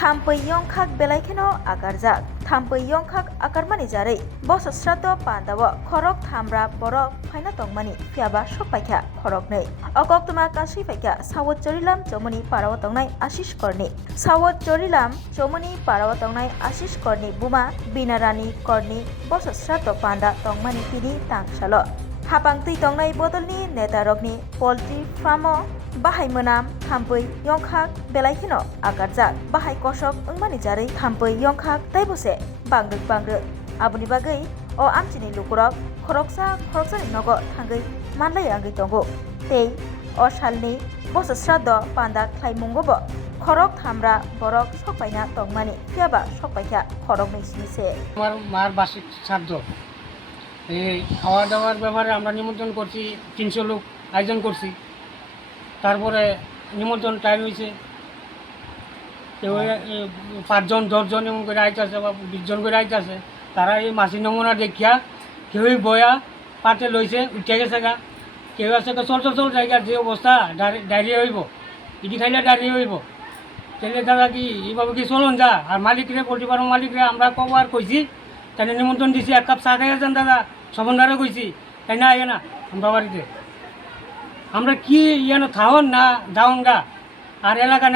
थाम्पै यंखाक बेलायखेनो आगारजाक थाम्पै यंखाक आगारमानि जारै बसस्राद पान्दाव खरक थामब्रा बरक फाइना तंमानि फियाबा सपाइखा खरक नै अकक्तमा कासै फाइखा सावत जरिलाम चमनि पाराव तंनाय आशिष करनि सावत जरिलाम चमनि पाराव तंनाय आशिष करनि बुमा बिनारानि करनि बसस्राद पान्दा तंमानि पिनि तांसालो हापांतै तंनाय बदलनि नेतारकनि पोल्ट्री फार्म बाहाय मोनाम थाम्पै यंखाक बेलायखेनो आगारजाक बाहाय कषक ओंमानि जारै थाम्पै यंखाक ताइबसे बांग्रोक बांग्रो आबुनि बागै अ आमचिनि लुकुरक खरकसानि नग थांगै मानलाय आंगै दंगो तै अ सालनि बसस्राद पान्दा ख्लाइमुंगब खरक थामब्रा बरक सपाइना तंमानि फियाबा सपाइखा खरक नै सिनिसे আমার মার বার্ষিক শ্রাদ্ধ এই খাওয়া দাওয়ার ব্যাপারে আমরা নিমন্ত্রণ করছি 300 লোক আয়োজন করছি তারপরে নিমন্ত্রণ টাইম হয়েছে কেউ 5 জন 10 জন এমন করে আইতেছে বা 20 জন করে আইতেছে তারা এই মাসি নমুনা দেখিয়া কেউই বয়া পাতে লইছে উঠে গেছে গা কেউ আছে চল জায়গার যে অবস্থা ডায়রিয়া হইব ইডি খাইলে ডায়রিয়া হইব তাহলে দাদা কি এইভাবে কি চলুন যা আর মালিকরে পোল্ট্রি ফার্ম মালিকরে আমরা কবার কইছি তাই নিমন্ত্রণ দিছি 1 কাপ চা খাইয়া যান দাদা সমন্বয়ে কইছি তাই না আইয়া না আমরা বাড়িতে আমরা কি ইয়ানো থাউন না যাওন গা আর এলাকা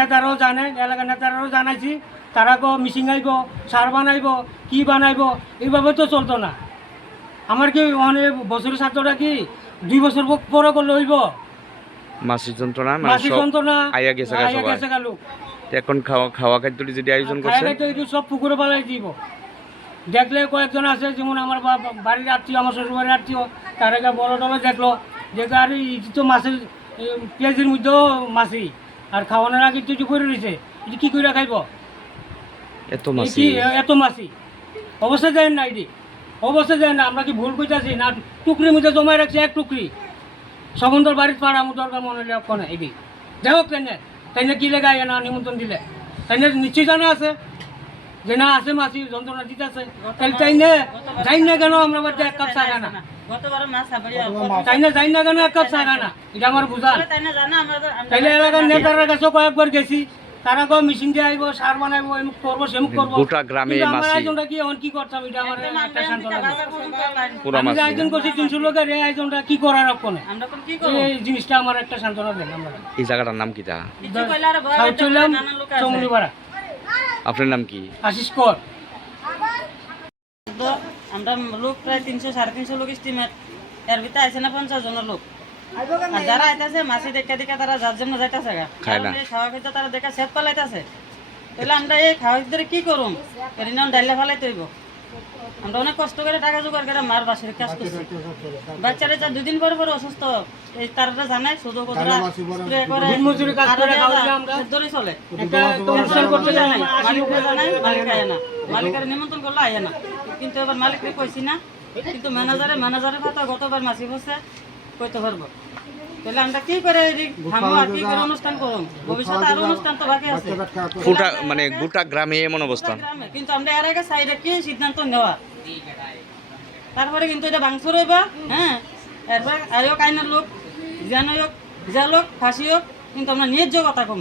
নেতারাও জানাইছি তারা গো মিশিং আইব সার বানাইব কি বানাইব এইভাবে তো চলতো না আমার কি অনেক বছরের ছাত্রটা কি 2 বছর পরে করলে হইব মাসিক যন্ত্রণা মাসিক যন্ত্রণা আইয়া গেছে লোক এখন খাওয়া খাদ্যটি যদি আয়োজন করছে সব পুকুরে পালাই দিব দেখলে কয়েকজন আছে যেমন আমার বাড়ির আত্মীয় আমার শ্বশুর বাড়ির আত্মীয় তার আগে বড় টলো দেখলো দেখে আর তো মাছের পেঁয়াজের মধ্যেও মাছি আর খাওয়ানোর আগে কিছু করে রয়েছে এটি কী করে খাইব এত মাছি অবশ্যই যায় না এটি অবশ্যই যায় না আমরা কি ভুল করতেছি না টুকরির মধ্যে জমায় রাখছি এক টুকরি সমন্দর বাড়ির পাড়া আমার দরকার মনে হলে ওখানে এটি যাই হোক তাই না কী লেগে না নিমন্ত্রণ দিলে তাই না নিশ্চয়ই জানা আছে যে না আছে মাছি যন্ত্রণা দিতেছে তাহলে যাই না কেন আমরা বাড়িতে 1 কাপ চা খানা যাই না কেন 1 কাপ চা খানা এটা আমার বুঝান তাইলে এলাকার নেতার কাছে কয়েকবার গেছি তারা কেউ মেশিন দিয়ে আইব সার বানাইবো এমুক করবো সেমুক করবো গোটা গ্রামে আমার আয়োজনটা কি এখন কি করতাম এটা আমার একটা সান্ত্বনা আমি যে আয়োজন করছি 300 লোকের এই আয়োজনটা কি করার ওখানে এই জিনিসটা আমার একটা সান্ত্বনা দেন আমরা এই জায়গাটার নাম কি তা চমনিপাড়া আপনার নাম কি আশিস কর আমরা লোক প্রায় 300-350 লোক স্টিমেট এর ভিতরে আছে না 50 জনের লোক আর যারা আইতাছে মাছি দেখা তারা যার জন্য যাইতাছে খাওয়া খেতে তারা দেখা সেট পালাইতাছে তাহলে আমরা এই খাওয়া ভিতরে কি করুম এরিনাম ডাইলে ফালাইতে হইব আমরা অনেক কষ্ট করে টাকা জোগাড় করে মার বাসের কাজ করছি বাচ্চারা যা 2 দিন পরে আসুস্থ এই তারা জানাই শুধু কথা স্প্রে করে মজুরি কাজ করে খাওয়াইলে আমরা ধরে চলে একটা অনুষ্ঠান করতে জানাই মালিকরা জানাই মালিক আয় না মালিকের নিমন্ত্রণ করলে আয় না কিন্তু এবার মালিককে কইছি না কিন্তু ম্যানেজারের কথা গতবার মাসি বসে কইতে পারবো তাহলে আমরা কি করে ভাঙবো আর কি করে অনুষ্ঠান করুম ভবিষ্যতে আরো অনুষ্ঠান তো বাকি আছে গোটা গ্রামে এমন অবস্থা কিন্তু আমরা এর আগে সাইডে কি সিদ্ধান্ত নেওয়া তারপরে কিন্তু এটা ভাঙচুর হইবা হ্যাঁ এরপর আয়োগ আইনের লোক যা লোক ফাঁসি হোক কিন্তু আমরা ন্যায্য কথা কম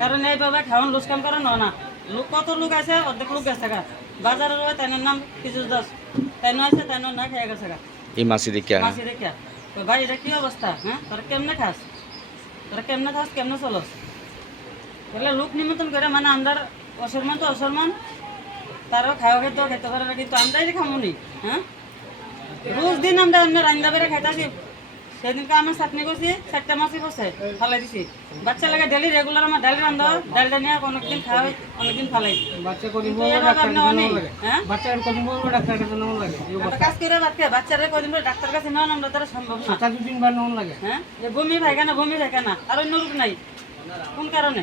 কারণ এইভাবে খাওয়ান লুসকাম করে না লোক কত লোক আছে অর্ধেক লোক গেছে গা বাজারে রয়ে তাই নাম কিছু দাস তাই আছে তাই না খেয়ে গেছে গা এই মাসি দেখিয়া তো ভাই এটা কি অবস্থা হ্যাঁ তোরা কেমনে খাস কেমনে চলস তাহলে লোক নিমন্ত্রণ করে মানে আমরা অসম্মান তো অসম্মান তারাও খেতে পারে না কিন্তু আমরাই যে খামুনি হ্যাঁ রোজ দিন আমরা এমনি রান্না বেড়ে খাইতাছি সেদিনকে আমি চাটনি করছি 4টা মাছই বসে ফালাই দিছি বাচ্চা লাগে ডেলি রেগুলার আমার ডালি রান্ধা ডালটা নিয়ে অনেকদিন খাওয়াই অনেকদিন ফালাই কাজ করে বাচ্চারা কদিন ডাক্তার কাছে নেওয়া আমরা তারা সম্ভব না হ্যাঁ বমি পায়খানা আর অন্য রোগ নাই কোন কারণে